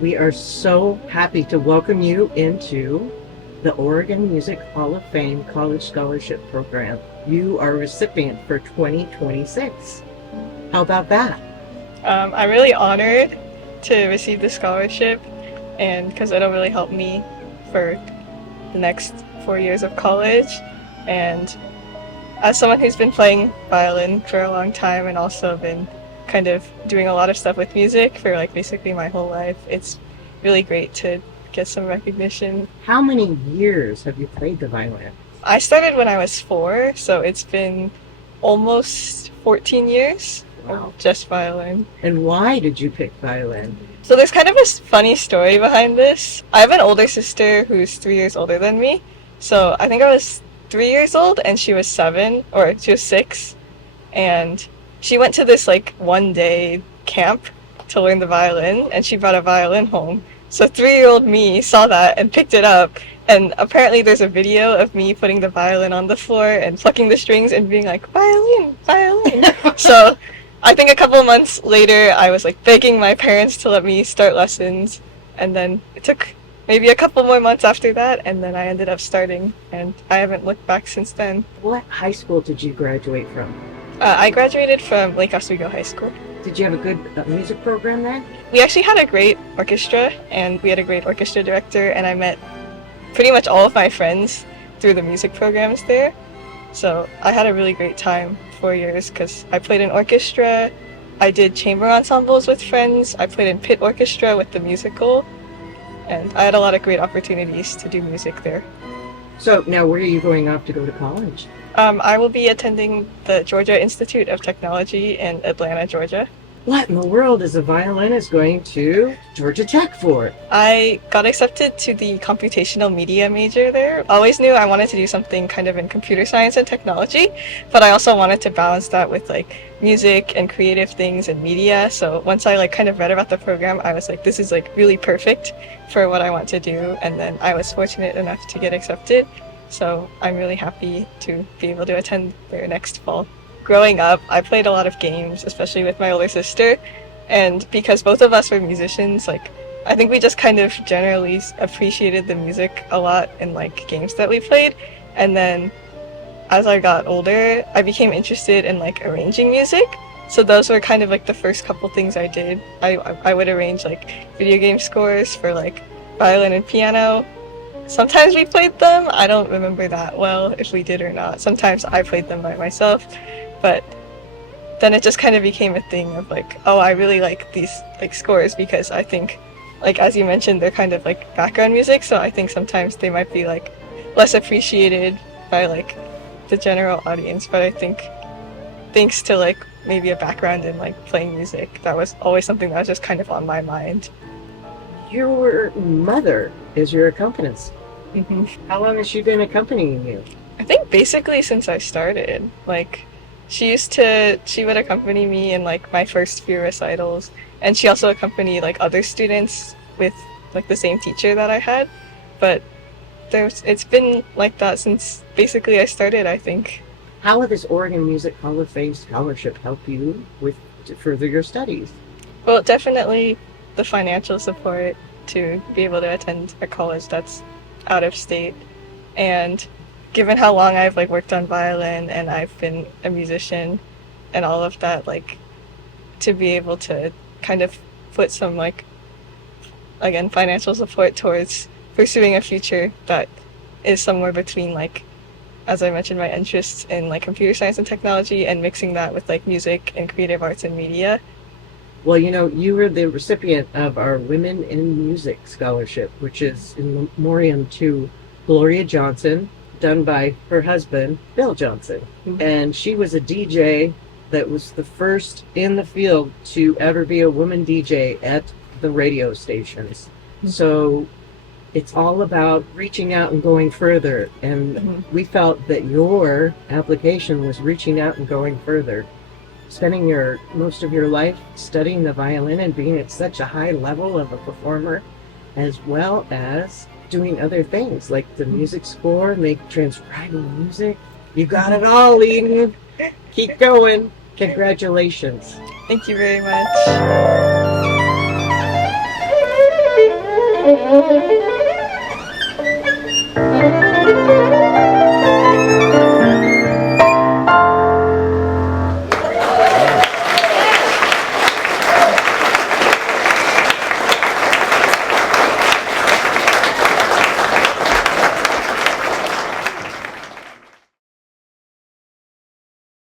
We are so happy to welcome you into the Oregon Music Hall of Fame College Scholarship Program. You are a recipient for 2026. How about that? I'm really honored to receive the scholarship, and because it'll really help me for the next 4 years of college. And as someone who's been playing violin for a long time and also been kind of doing a lot of stuff with music for like basically my whole life, it's really great to get some recognition. How many years have you played the violin? I started when I was 4, so it's been almost 14 years Wow. of just violin. And why did you pick violin? So there's kind of a funny story behind this. I have an older sister who's 3 years older than me. So I think I was 3 years old and she was 7, or she was 6. And she went to this like 1-day camp to learn the violin, and she brought a violin home. So 3-year-old me saw that and picked it up. And apparently there's a video of me putting the violin on the floor and plucking the strings and being like, violin, violin. So I think a couple of months later, I was like begging my parents to let me start lessons, and then it took maybe a couple more months after that, and then I ended up starting, and I haven't looked back since then. What high school did you graduate from? I graduated from Lake Oswego High School. Did you have a good music program there? We actually had a great orchestra, and we had a great orchestra director, and I met pretty much all of my friends through the music programs there. So I had a really great time 4 years because I played in orchestra, I did chamber ensembles with friends, I played in pit orchestra with the musical, and I had a lot of great opportunities to do music there. So now where are you going off to go to college? I will be attending the Georgia Institute of Technology in Atlanta, Georgia. What in the world is a violinist going to Georgia Tech for? I got accepted to the computational media major there. I always knew I wanted to do something kind of in computer science and technology, but I also wanted to balance that with like music and creative things and media. So once I like kind of read about the program, I was like, this is like really perfect for what I want to do. And then I was fortunate enough to get accepted. So I'm really happy to be able to attend there next fall. Growing up, I played a lot of games, especially with my older sister, and because both of us were musicians, like I think we just kind of generally appreciated the music a lot in like games that we played. And then as I got older, I became interested in like arranging music. So those were kind of like the first couple things I did. I would arrange like video game scores for like violin and piano. Sometimes we played them. I don't remember that well if we did or not. Sometimes I played them by myself. But then it just kind of became a thing of like, oh, I really like these like scores because I think, like as you mentioned, they're kind of like background music, so I think sometimes they might be like less appreciated by like the general audience. But I think thanks to like maybe a background in like playing music, that was always something that was just kind of on my mind. Your mother is your accompanist. Mm-hmm. How long has she been accompanying you? I think basically since I started, like she would accompany me in like my first few recitals, and she also accompanied like other students with like the same teacher that I had. But it's been like that since basically I started, I think. How will this Oregon Music Hall of Fame scholarship help you to further your studies? Well, definitely the financial support to be able to attend a college that's out of state, and given how long I've like worked on violin and I've been a musician and all of that, like to be able to kind of put some like again financial support towards pursuing a future that is somewhere between like, as I mentioned, my interests in like computer science and technology and mixing that with like music and creative arts and media. Well, you know, you were the recipient of our Women in Music Scholarship, which is in memoriam to Gloria Johnson, done by her husband, Bill Johnson. Mm-hmm. And she was a DJ that was the first in the field to ever be a woman DJ at the radio stations. Mm-hmm. So it's all about reaching out and going further. And we felt that your application was reaching out and going further. Spending most of your life studying the violin and being at such a high level of a performer, as well as doing other things like the music score, transcribing music. You got it all, Eden. Keep going. Congratulations. Thank you very much. you.